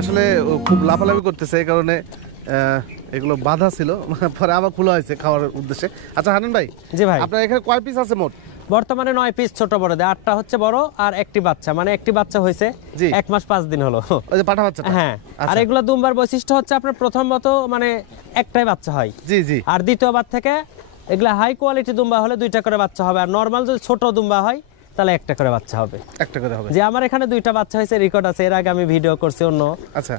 আসলে খুব লাফালাফি করতেছে, এই কারণে এগুলো বাধা ছিল, পরে আবার খোলা হয়েছে খাওয়ার উদ্দেশ্যে। আচ্ছা হানান ভাই, জি ভাই, আপনার এখানে কয় পিস আছে মোট? বর্তমানে 9 পিস ছোট বড়, 8টা হচ্ছে বড় আর একটি বাচ্চা, মানে একটি বাচ্চা হয়েছে 1 মাস 5 দিন হলো। ওই যে পাঠা বাচ্চাটা? হ্যাঁ। আর এগুলো দুম্বার বৈশিষ্ট্য হচ্ছে আপনার প্রথমত মানে একটাই বাচ্চা হয়, জি জি, আর দ্বিতীয়বার থেকে এগুলা হাই কোয়ালিটি দুম্বা হলে 2টা করে বাচ্চা হবে, আর নরমাল যদি ছোট দুম্বা হয় তাহলে 1টা করে বাচ্চা হবে। 1টা করে হবে। যে আমার এখানে 2টা বাচ্চা হয়েছে, রেকর্ড আছে, এর আগে আমি ভিডিও করছি অন্য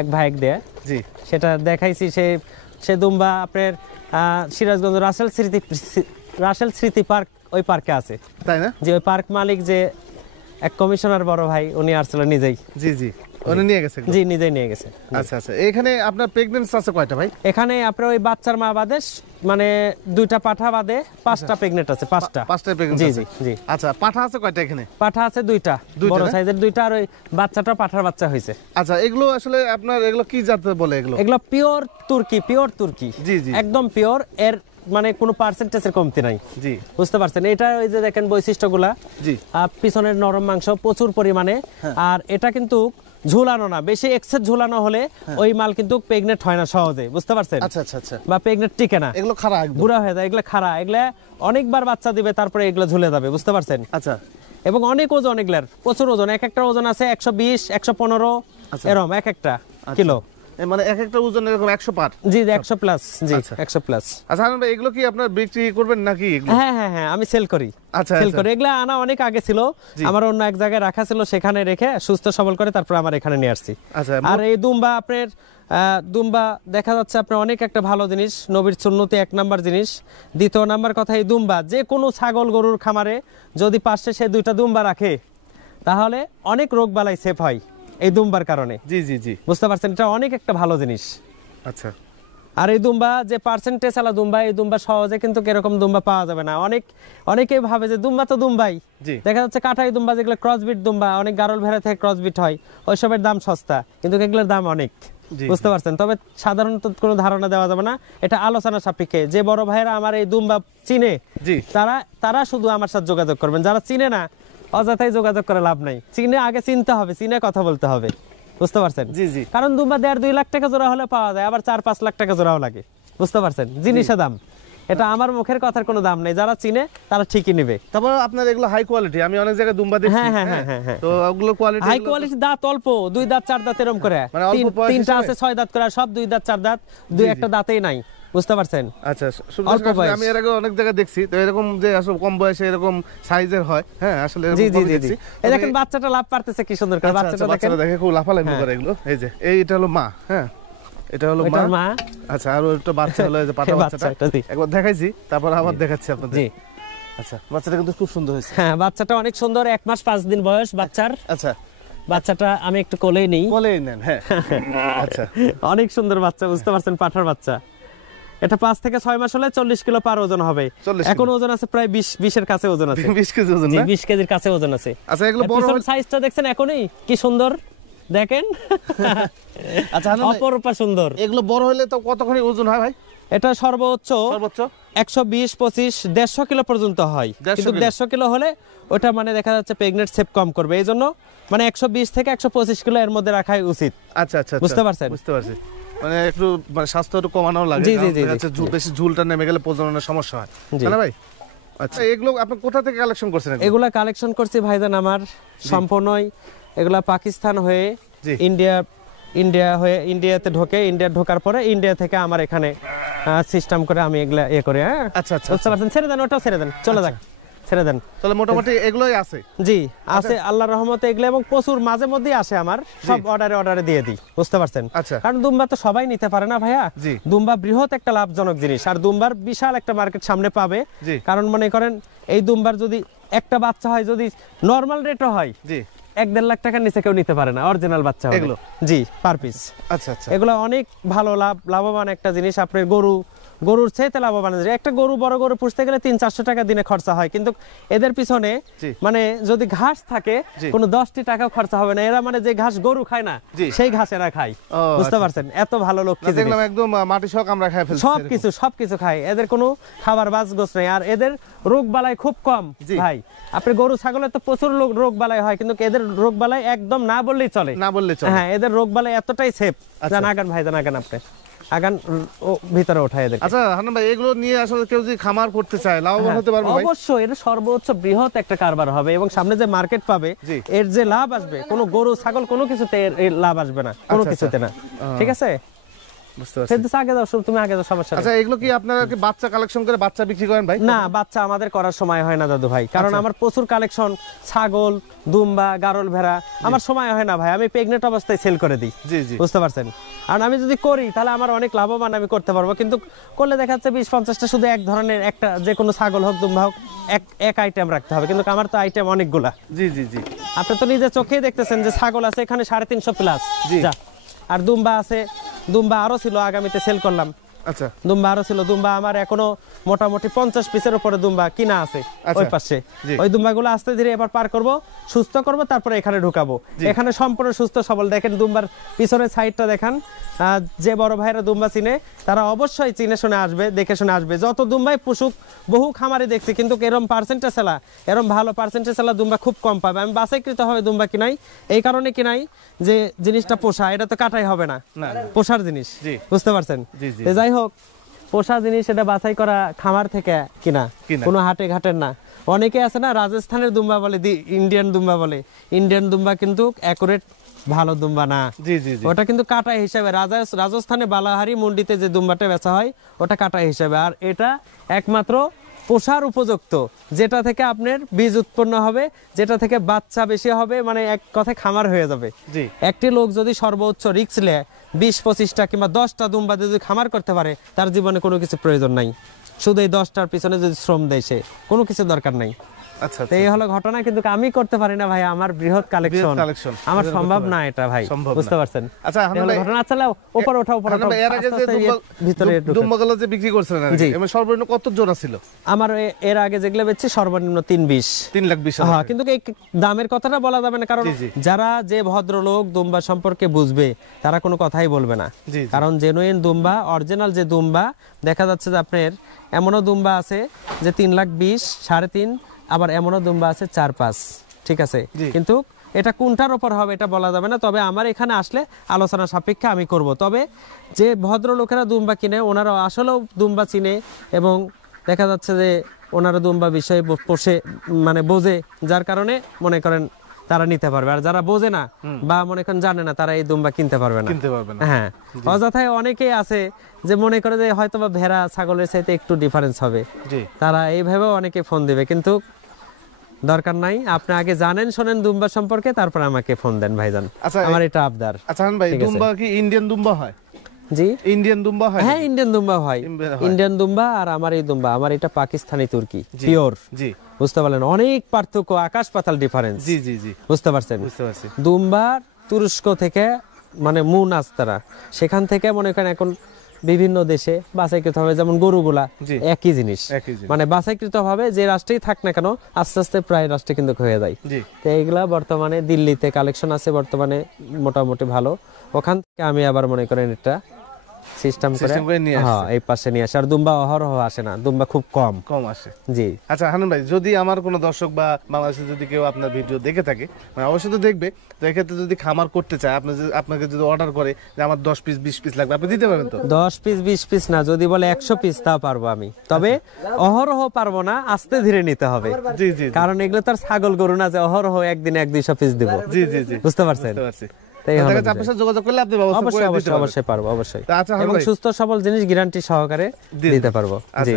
এক ভাইক দিয়ে, জি সেটা দেখাইছি। সে দুম্বা আপনার সিরাজগঞ্জ রাসেল স্মৃতি পার্ক, ওই পার্কে আছে, তাই না? যে ওই পার্ক মালিক যে এক কমিশনার বড় ভাই, উনি আসছিল নিজেই। জি জি, উনি নিয়ে গেছে? জি, নিজেই নিয়ে গেছে। আচ্ছা আচ্ছা, এখানে আপনার প্রেগন্যান্সি আছে কয়টা ভাই? এখানে আপনার ওই বাচ্চার মা বাদে মানে 2টা পাঠা বাদে 5টা প্রেগন্যান্ট আছে। 5টা প্রেগন্যান্ট আছে? জি জি। আচ্ছা, পাঠা আছে কয়টা এখানে? পাঠা আছে 2টা, বড় সাইজের 2টা, আর ওই বাচ্চাটা পাঠার বাচ্চা হয়েছে। আচ্ছা, এগুলো আসলে আপনার এগুলো কি জাত বলে? এগুলো পিওর তুর্কি। জি জি, একদম পিওর, এর মানে কোনো পার্সেন্টেজের কমতি নাই। জি, বুঝতে পারছেন? এটা ওই যে দেখেন বৈশিষ্ট্যগুলা, জি পিছনের নরম মাংস প্রচুর পরিমাণে, আর এটা কিন্তু ঝুলানো না, বেশি এক্সেস ঝুলানো হলে ওই মাল কিন্তু প্রেগনেন্ট হয় না সহজে, বুঝতে পারছেন? আচ্ছা আচ্ছা আচ্ছা, বা প্রেগনেন্ট টিকে না, এগুলো খাড়া বুড়া হয়ে যায়, এগুলো খাড়া, এগুলো অনেকবার বাচ্চা দিবে তারপরে এগুলো ঝুলে যাবে, বুঝতে পারছেন? আচ্ছা, এবং অনেক ওজন, এগুলার প্রচুর ওজন, এক একটা ওজন আছে 120 115 এরকম এক একটা কিলো, মানে এক একটা ওজন এরকম 100 পার? জি 100 প্লাস। জি 100 প্লাস। আচ্ছা হানান ভাই, এগুলো কি আপনার বিক্রি করবেন নাকি এগুলো? হ্যাঁ হ্যাঁ হ্যাঁ, আমি সেল করি। আচ্ছা, সেল করি। এগুলা আনা অনেক আগে ছিল, আমার অন্য এক জায়গায় রাখা ছিল, সেখানে রেখে সুস্থ সবল করে তারপর আমার এখানে নিয়ে আসছি। আচ্ছা, আর এই দুম্বা আপনার দুম্বা দেখা যাচ্ছে আপনার অনেক একটা ভালো জিনিস, নবীর সুন্নতে 1 নাম্বার জিনিস। দ্বিতীয় নাম্বার কথা, এই দুম্বা যে কোনো ছাগল গরুর খামারে যদি পাশে সে 2টা দুম্বা রাখে তাহলে অনেক রোগ বালাই সেফ হয় এই দুম্বার কারণে। জি জি জি, বুঝতে পারছেন? এটা অনেক একটা ভালো জিনিস। আচ্ছা, আর এই দুম্বা যে পার্সেন্টেজ আলা দুম্বা, এই দুম্বা সহজে কিন্তু এরকম দুম্বা পাওয়া যাবে না। অনেকেই ভাবে যে দুম্বা তো দুম্বাই, দেখা যাচ্ছে কাঠাই দুম্বা যেগুলো ক্রসবিট দুম্বা, অনেক গারল ভেড়া থেকে ক্রসবিট হয়, ওইসবের দাম সস্তা, কিন্তু এগুলোর দাম অনেক, বুঝতে পারছেন? তবে সাধারণত কোনো ধারণা দেওয়া যাবে না, এটা আলোচনা সাপেক্ষে। যে বড় ভাইয়েরা আমার এই দুম্বা চিনে তারা শুধু আমার সাথে যোগাযোগ করবেন, যারা চিনে না অযথাই যোগাযোগ করে লাভ নাই। চিনে আগে চিনতে হবে, চিনে কথা বলতে হবে, বুঝতে পারছেন? জি জি, কারণ দুম্বা 1.5-2 লাখ টাকা জোড়া হলে পাওয়া যায়, আবার 4-5 লাখ টাকা জোড়াও লাগে, বুঝতে পারছেন? জিনিসের দাম, এটা আমার মুখের কথার কোনো দাম নেই, যারা চিনে তারা ঠিকই নেবে। তারপর আপনার এগুলো হাই কোয়ালিটি, আমি অনেক জায়গায় দুম্বা দেখছি। হ্যাঁ হ্যাঁ হ্যাঁ, তো ওগুলো কোয়ালিটি হাই কোয়ালিটি, দাঁত অল্প, 2 দাঁত 4 দাঁত এরকম করে, 3টা আছে 6 দাঁত করে, সব 2 দাঁত 4 দাঁত, 2-1টা দাঁতেই নাই, বুঝতে পারছেন? আচ্ছা, আমি এর আগে অনেক জায়গায় দেখছি, তো এরকম যে আসলে কম বয়সে এরকম সাইজের হয়। হ্যাঁ আসলে জি জি জি, এই দেখেন বাচ্চাটা লাভ পারতেছে কি সুন্দর করে, বাচ্চাটা দেখে খুব লাফালাফি করে এগুলো। এই যে এইটা হলো মা, হ্যাঁ এটা হলো মা। আচ্ছা, আর একটা বাচ্চা হলো, এই যে পাটা বাচ্চাটা একবার দেখাইছি, তারপর আবার দেখাচ্ছি আপনাদের। জি, আচ্ছা, বাচ্চাটা কিন্তু খুব সুন্দর হয়েছে। হ্যাঁ, বাচ্চাটা অনেক সুন্দর, 1 মাস 5 দিন বয়স বাচ্চার। আচ্ছা, বাচ্চাটা আমি একটু কোলেই নেই। কোলেই নেন, হ্যাঁ। আচ্ছা, অনেক সুন্দর বাচ্চা, বুঝতে পারছেন? পাঠার বাচ্চা। এটা 5 থেকে 6 মাস হলে 40 কিলো পার ওজন হবে। এখন ওজন আছে প্রায় 20 এর কাছে ওজন আছে। 20 কেজি ওজন, জি 20 কেজির কাছে ওজন আছে। আচ্ছা, এগুলো বড় সাইজটা দেখছেন এখনই কি সুন্দর, দেখেন। আচ্ছা, অপরূপা সুন্দর। এগুলো বড় হলে তো কতখানি ওজন হয় ভাই? এটা সর্বোচ্চ 120 25 150 কিলো পর্যন্ত হয়, কিন্তু 150 কিলো হলে ওটা মানে দেখা যাচ্ছে প্রেগনেন্ট সেপ কম করবে, এই জন্য মানে 120 থেকে 125 কিলো এর মধ্যে রাখাই উচিত। আচ্ছা আচ্ছা, বুঝতে পারছেন? বুঝতে পারছি, মানে একটু মানে স্বাস্থ্য একটু কমানো লাগে, বেশি ঝুলটা নেমে গেলে প্রজননের সমস্যা হয়, তাই না ভাই? আচ্ছা, এগুলো আপনি কোথা থেকে কালেকশন করছেন? এগুলা কালেকশন করছি ভাইজান আমার সম্পূর্ণই এগুলা পাকিস্তান হয়ে ইন্ডিয়াতে ঢোকে, ইন্ডিয়া ঢোকার পরে ইন্ডিয়া থেকে আমার এখানে সিস্টেম করে আমি এগুলা করে। আচ্ছা আচ্ছা, বুঝতে পারছেন? ছেড়ে দেন, ওটাও ছেড়ে দেন, চলে যাক, ছেড়ে দেন। তাহলে মোটামুটি এগুলোই আছে? জি আছে, আল্লাহর রহমতে এগুলো, এবং প্রচুর মাঝে মধ্যেই আসে আমার, সব অর্ডারে দিয়ে দিই। বুঝতে পারছেন? কারণ দুম্বা তো সবাই নিতে পারে না ভাইয়া, দুম্বা বৃহৎ একটা লাভজনক জিনিস, আর দুম্বার বিশাল একটা মার্কেট সামনে পাবে। কারণ মনে করেন এই দুম্বার যদি একটা বাচ্চা হয়, যদি নরমাল রেটও হয় 1-1.5 লাখ টাকার নিচে কেউ নিতে পারে না, অরিজিনাল বাচ্চা এগুলো। জি, পার পিস। আচ্ছা আচ্ছা, এগুলো অনেক ভালো লাভবান একটা জিনিস। আপনার গরুর চেয়ে লাভবান জিনিস। একটা গরু, বড় গরু পুষতে গেলে 300-400 টাকা দিনে খরচা হয়, কিন্তু এদের পিছনে মানে যদি ঘাস থাকে কোনো 10টি টাকাও খরচা হবে না। এরা মানে যে ঘাস গরু খায় না, সেই ঘাস এরা খায়। বুঝতে পারছেন? এত ভালো লক্ষ্মী জিনিস, একদম মাটি সহ আমরা খাই ফেলছি, সবকিছু খায়, এদের কোনো খাবার বাজগোছ নেই। আর এদের রোগ বালাই খুব কম ভাই। আপনি গরু ছাগলের তো প্রচুর রোগ বালাই হয়, কিন্তু এদের রোগ বালাই একদম না বললেই চলে। হ্যাঁ, এদের রোগ বালাই এতটাই সেফ। জানাগান ভাই, জানাগান আপনি আগান ভিতরে ওঠায় এদের। আচ্ছা হান্নান ভাই, এগুলো নিয়ে আসলে কেউ যদি খামার করতে চায় লাভবান হতে পারবে ভাই? অবশ্যই, এটা সর্বোচ্চ বৃহৎ একটা কারবার হবে, এবং সামনে যে মার্কেট পাবে এর যে লাভ আসবে, কোনো গরু ছাগল কোনো কিছুতে এর লাভ আসবে না, কোনো কিছুতে না। ঠিক আছে? বাচ্চা কালেকশন করে বাচ্চা বিক্রি করেন ভাই? না, বাচ্চা আমাদের করার সময় হয় না দাদু ভাই, কারণ আমার প্রচুর কালেকশন, ছাগল, দুম্বা, গারল, ভেড়া, আমার সময় হয় না ভাই। আমি প্রেগনেন্ট অবস্থায় সেল করে দিই। বুঝতে পারছেন? আর আমি যদি করি তাহলে আমার অনেক লাভবান আমি করতে পারবো, কিন্তু করলে দেখা যাচ্ছে 20-50টা শুধু এক ধরনের, একটা যে কোনো ছাগল হোক দুম্বা হোক, এক আইটেম রাখতে হবে, কিন্তু আমার তো আইটেম অনেকগুলা। জি জি জি, আপনি তো নিজে চোখেই দেখতেছেন যে ছাগল আছে এখানে 350 প্লাস, আর দুম্বা আছে, দুম্বা আরো ছিল, আগামীতে সেল করলাম। আচ্ছা, দুম্বা আরো ছিল, দুম্বা আমার এখনো মোটামুটি 50 পিসের উপরে দুম্বা কিনা আছে ওই পাশে। ওই দুম্বাগুলো আস্তে ধীরে এবার পার করব, সুস্থ করব, তারপরে এখানে ঢুকাবো। এখানে সম্পূর্ণ সুস্থ সবল। দেখেন দুম্বার পিছনের সাইডটা দেখান, যে বড় ভাইরা দুম্বা চিনে তারা অবশ্যই চিনে শুনে আসবে, দেখে শুনে আসবে। যত দুম্বাই পুষুক, বহু খামারে দেখছি, কিন্তু এরম পার্সেন্টেজ এলা, এরম ভালো পার্সেন্টেজ এলা দুম্বা খুব কম পাবে। আমি বাছাইকৃত হবে দুম্বা কিনাই, এই কারণে কিনাই যে জিনিসটা পোষা, এটা তো কাটাই হবে না, পোষার জিনিস। বুঝতে পারছেন? যাই হোক, পোষা জিনিস, এটা বাছাই করা খামার থেকে কিনা, কোনো হাটে ঘাটের না। অনেকে আছে না রাজস্থানের দুম্বা বলে, ইন্ডিয়ান দুম্বা বলে, ইন্ডিয়ান দুম্বা কিন্তু অ্যাকুরেট ভালো দুম্বা না। ওটা কিন্তু কাটা হিসাবে, রাজস্থানে বালাহারি মন্ডিতে যে দুম্বাটা বেচা হয় ওটা কাটা হিসাবে। আর এটা একমাত্র পোষার উপযুক্ত, যেটা থেকে আপনার বীজ উৎপন্ন হবে, যেটা থেকে বাচ্চা বেশি হবে, মানে এক কথায় খামার হয়ে যাবে। একটি লোক যদি সর্বোচ্চ রিস্ক নেয়, 20-25টা কিংবা 10টা দুম্বা যদি খামার করতে পারে, তার জীবনে কোনো কিছু প্রয়োজন নাই। শুধু এই 10টার পিছনে যদি শ্রম দেয়, সে কোনো কিছু দরকার নাই। আচ্ছা, এই হলো ঘটনা। কিন্তু আমি করতে পারি না ভাই, আমার বৃহৎ কালেকশন, আমার সম্ভব না এটা ভাই। বুঝতে পারছেন? আচ্ছা, ঘটনা চালাও, উপর ওঠা, উপর ওঠা। এর আগে যে ভিতরে দুম্বাগুলো যে বিক্রি করছিলেন, এমন সর্বনিম্ন কত জোড়া ছিল? আমার এর আগে যেগুলো বেচছি সর্বনিম্ন 320। হ্যাঁ, কিন্তু এই দামের কথাটা বলা যাবে না, কারণ যারা যে ভদ্রলোক দুম্বা সম্পর্কে বুঝবে তারা কোনো কথাই বলবে না। কারণ জেনুইন দুম্বা, অরিজিনাল যে দুম্বা, দেখা যাচ্ছে যে আপনার এমনও দুম্বা আছে যে 320, 3.5, আবার এমনও দুম্বা আছে 4-5। ঠিক আছে, কিন্তু এটা কোনটার উপর হবে এটা বলা যাবে না। তবে আমার এখানে আসলে আলোচনা সাপেক্ষে আমি করব। তবে যে ভদ্রলোকেরা দুম্বা কিনে, ওনারা আসলেও দুম্বা চিনে, এবং দেখা যাচ্ছে যে ওনারা দুম্বা বিষয়ে মানে বোঝে, যার কারণে মনে করেন তারা নিতে পারবে। আর যারা বোঝে না বা মনে করেন জানে না, তারা এই দুম্বা কিনতে পারবে না। হ্যাঁ, অযথায় অনেকেই আছে যে মনে করে যে হয়তো বা ভেড়া ছাগলের চাইতে একটু ডিফারেন্স হবে, তারা এইভাবেও অনেকে ফোন দিবে, কিন্তু দরকার নাই। আপনি আগে জানেন শোনেন দুম্বা সম্পর্কে, তারপর আমাকে ফোন দেন ভাইজান। আমার এটা আবদার। আচ্ছা ভাই, দুম্বা কি ইন্ডিয়ান দুম্বা হয়? জি, ইন্ডিয়ান দুম্বা হয়। হ্যাঁ, ইন্ডিয়ান দুম্বা হয়, ইন্ডিয়ান দুম্বা। আর আমার এই দুম্বা, আমার এটা পাকিস্তানি তুর্কি পিওর। জি, বুঝতে পারলেন? অনেক পার্থক্য, আকাশ পাতাল ডিফারেন্স। জি জি জি, বুঝতে পারছেন? বুঝতে পারছি। দুম্বার তুরস্ক থেকে মানে মুন আস্তারা, সেখান থেকে মনে করেন এখন বিভিন্ন দেশে বাছাইকৃত হবে, যেমন গরুগুলা একই জিনিস, মানে বাছাইকৃত ভাবে যে রাষ্ট্রেই থাক না কেন, আস্তে আস্তে প্রায় রাষ্ট্রে কিন্তু হয়ে যায়। তো এইগুলা বর্তমানে দিল্লিতে কালেকশন আছে বর্তমানে মোটামুটি ভালো, ওখান থেকে আমি আবার মনে করেন এটা সিস্টেম করে নিয়ে আসে। হ্যাঁ, এই পাশে নিয়ে আসে। আর দুম্বা অহরহ আসে না, দুম্বা খুব কম আসে। জি। আচ্ছা হান্নান ভাই, যদি আমার কোনো দর্শক বা বাংলাদেশে যদি কেউ আপনার ভিডিও দেখে থাকে, মানে অবশ্যই তো দেখবে, তো এক্ষেত্রে যদি খামার করতে চায়, আপনাকে যদি অর্ডার করে যে আমার 10 পিস 20 পিস লাগবে, আপনি দিতে পারবেন তো? 10 পিস 20 পিস না, যদি বলে 100 পিস তা পারবো আমি, তবে অহরহ পারবো না, আস্তে ধীরে নিতে হবে। জি জি, কারণ এগুলো তার ছাগল গরু না যে অহরহ একদিন 100-200 পিস দিব। জি জি জি, বুঝতে পারছেন? যোগাযোগ করলে আপনি ব্যবস্থা করে দিতে পারবেন। অবশ্যই পারবো, অবশ্যই। এবং সুস্থ সবল জিনিস গ্যারান্টি সহকারে দিতে পারবো। জি।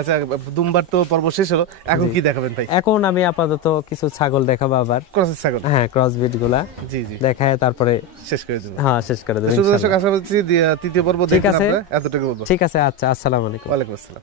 আচ্ছা, দুম্বার তো পর্ব শেষ হলো, এখন কি দেখাবেন ভাই? এখন আমি আপাতত কিছু ছাগল দেখাবো, আবার ক্রসের ছাগল। হ্যাঁ, ক্রস ব্রিড গুলা জি জি দেখায় তারপরে শেষ করে দেব। হ্যাঁ, শেষ করে দেব ইনশাআল্লাহ। আশা করছি তৃতীয় পর্ব দেখবেন আপনারা। এতটুকু বলবো। ঠিক আছে। আচ্ছা, আসসালামু আলাইকুম। ওয়া আলাইকুম আসসালাম।